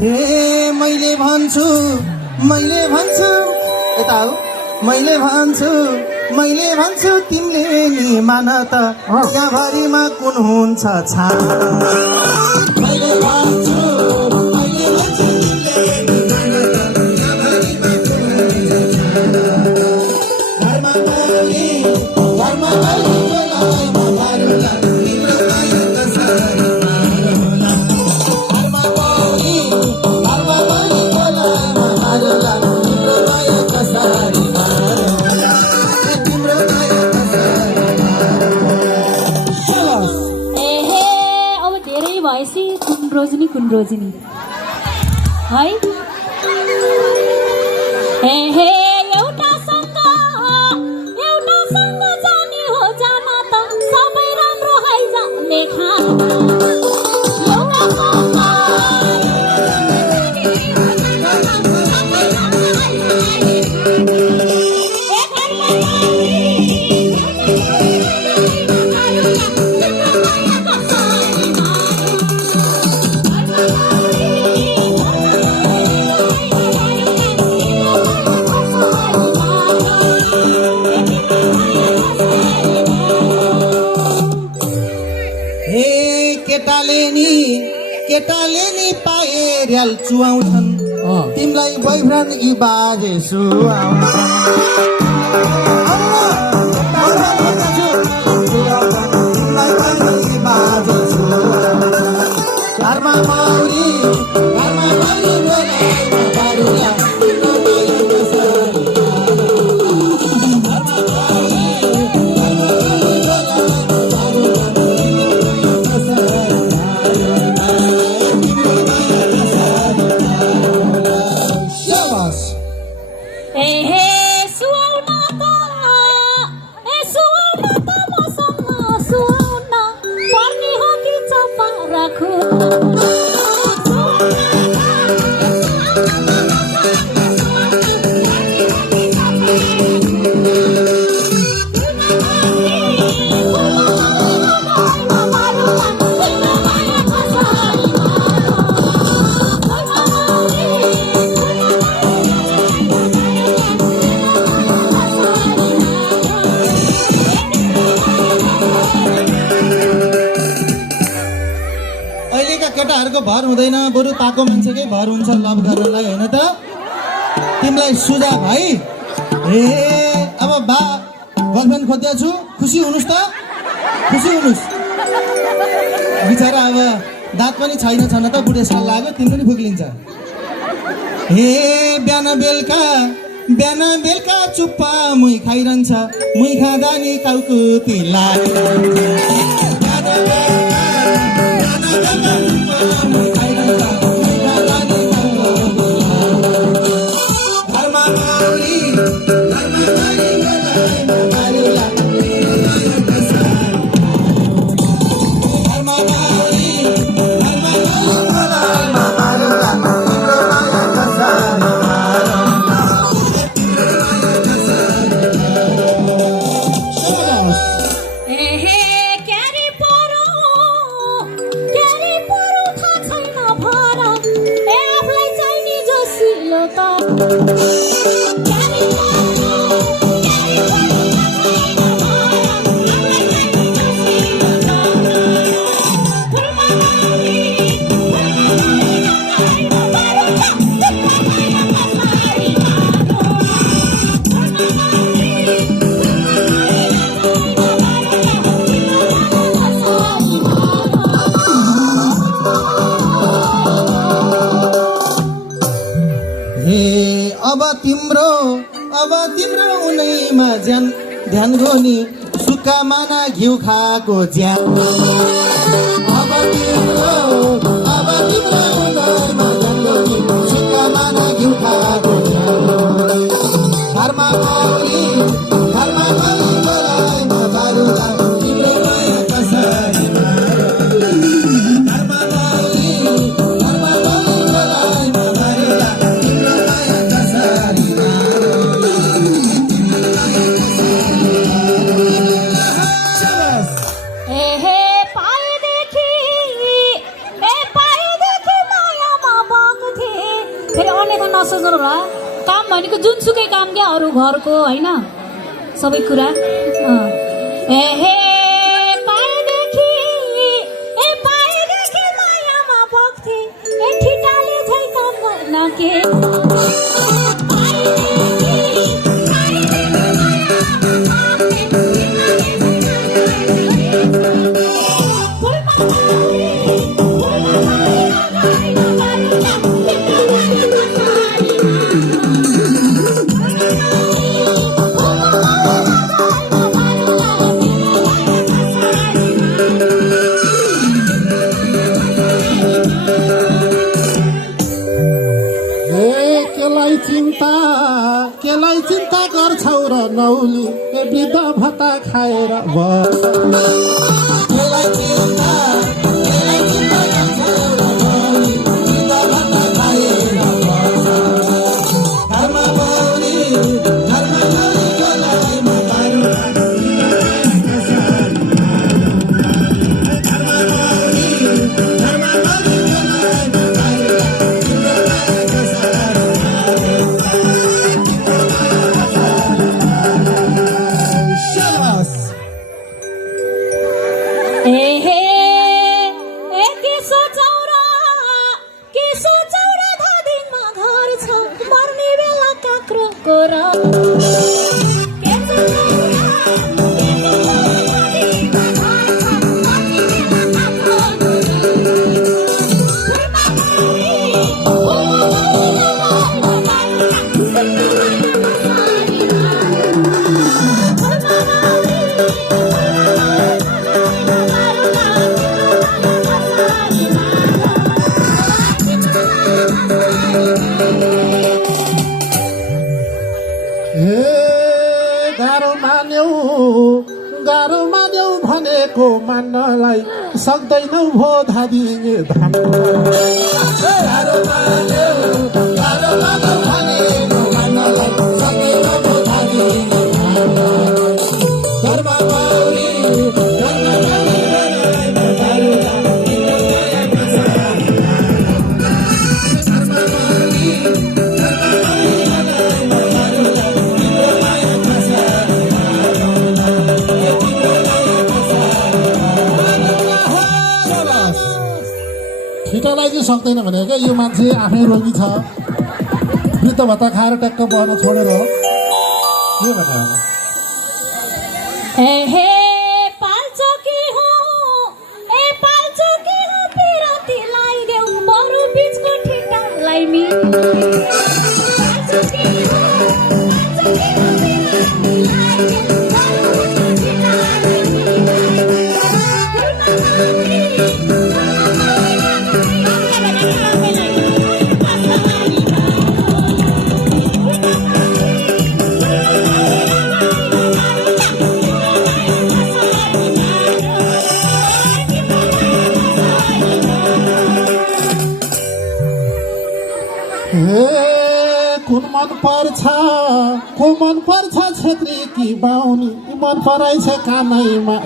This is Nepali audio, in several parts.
हे मैले भन्छु यता हो मैले भन्छु तिमीले नि मान त त्यहाँभरिमा कुन हुन्छ छान मैले भन्छु तिमीले नि मान त त्यहाँभरिमा कुन हुन्छ छान घरमा गई बोलाइ मारुला तिम्रो माया कसरी मारुला घरमा गई बोलाइ मारुला तिम्रो माया कसरी मारुला तिम्रो माया कसरी मारुला एहे अब धेरै भएपछि कुन रोजनी है एहे एउटा सँग जाने हो जान त सबै राम्रो हैजा लेखा केटाले नि पाए र्याल चुहाउँछन् तिमीलाई बोयफ्रेन्ड यी बाजे घरमा माउरी केटाहरूको भर हुँदैन बरु ताको मान्छेकै भर हुन्छ लभ गर्नलाई होइन त तिमीलाई सुझाव है ए अब बा गर्लफ्रेन्ड खोज्दैछु खुसी हुनुस् त खुसी हुनुस् बिचरा अब दाँत पनि छैन त बुढेसकाल लाग्यो तिमी पनि फुक्लिन्छ हे बिहान बेलुका चुप्पा मुही खाइरहन्छ मुही खाँदा नि काउकुती अब तिम्रो उनैमा ध्यान गोनी सुक्खा माना घिउ खाएको ज्यान अब तिम्रो उनैमा ध्यान गोनी सुक्खा माना घिउ खाएको ज्यान घरमा गई बोलाइ मारुला तिम्रो माया कसरी घरमा गई बोलाइ मारुला तिम्रो माया कसरी पाएदेखि फेरि अन्यथा नसोच्नु होला काम भनेको जुनसुकै काम क्या अरू घरको होइन सबै कुरा ए हे पाएदेखि मायामा बग्थे ए ठिटाले झै काम गर्न के केलाई चिन्ता गर्छौ र नौली ए वृद्ध भत्ता खाएर गाह्रो मान्यौ भनेको मान्नलाई सक्दैनौ भो धादी धाम छिटोलाई चाहिँ सक्दैन भने क्या यो मान्छे आफै रोगी छ वृद्ध भत्ता खाएर ट्याक्क बहन छोडेर हो के भने कुन मन पर्छ को मन पर्छ छेत्री कि बाहुनी मन पराइ छ कामैमा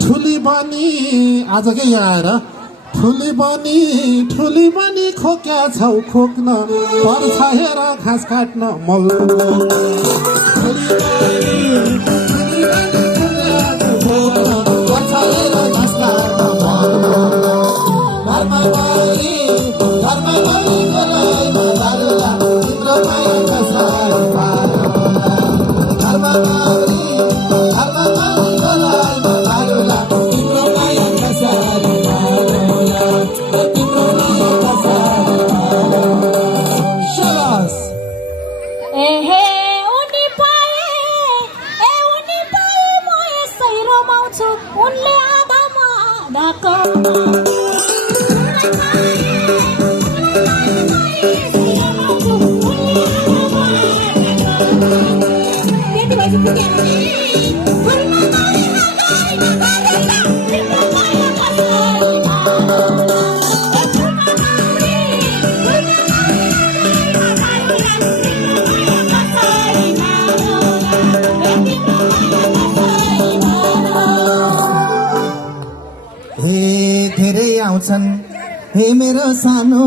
ठुली बनी आज के यहाँ आएर ठुली बनी खोक्या छौ खोक्न पर्छ हेर घाँस काट्न मल घरमा माउरी घरमा माउरीको लालमा भालुला तिम्रो माया कसरी मारौला तिम्रो माया कसरी मारौला शाबास एहे उनी पाए म यसै रमाउँछु उनले आधामा आधाको हे धेरै आउँछन् हे मेरो सानो